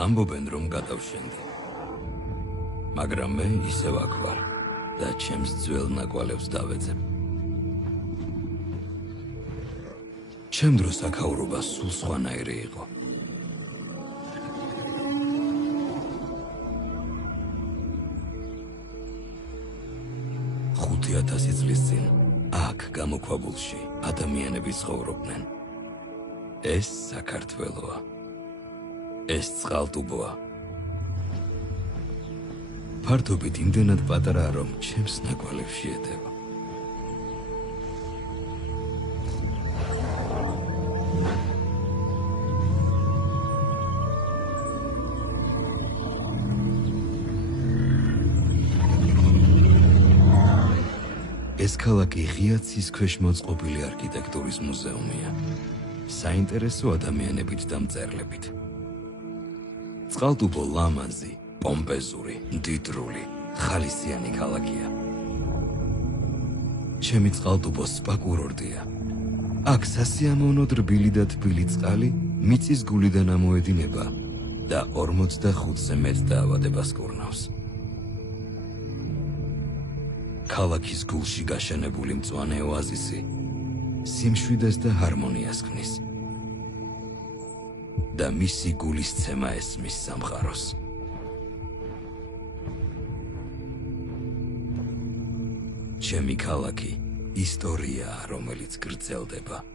ამბობენ რომ გადავშენდი, მაგრამ მე ისევ აქ ვარ და ჩემს ძველ ნაკვალევს დავეძებ. ჩემ დროს აქაურობა სულ სხვანაირი იყო. 5000 წლის წინ აქ გამოქვაბულში ადამიანები ცხოვრობდნენ. ეს საქართველოა. ეს წყალტუბოა. ფართობით იმდენად პატარაა, რომ ჩემს ნაკვალევში ეტევა. ეს ქალაქი ღია ცის ქვეშ მოწყობილი არქიტექტურის მუზეუმია. საინტერესო ადამიანებით და მწერლებით. წყალტუბო ლამაზი, პომპეზური, მდიდრული, ხალისიანი ქალაქია. ჩემი წყალტუბო სპა კურორტია. აქ სასიამოვნოდ რბილი და თბილი წყალი მიწის გულიდან ამოედინება და 45-ზე მეტ დაავადებას კურნავს. ქალაქის გულში გაშენებული მწვანე ოაზისი სიმშვიდეს და ჰარმონიას ქმნის და მისი გულისცემა ესმის სამყაროს. ჩემი ქალაქი ისტორიაა, რომელიც გრძელდება.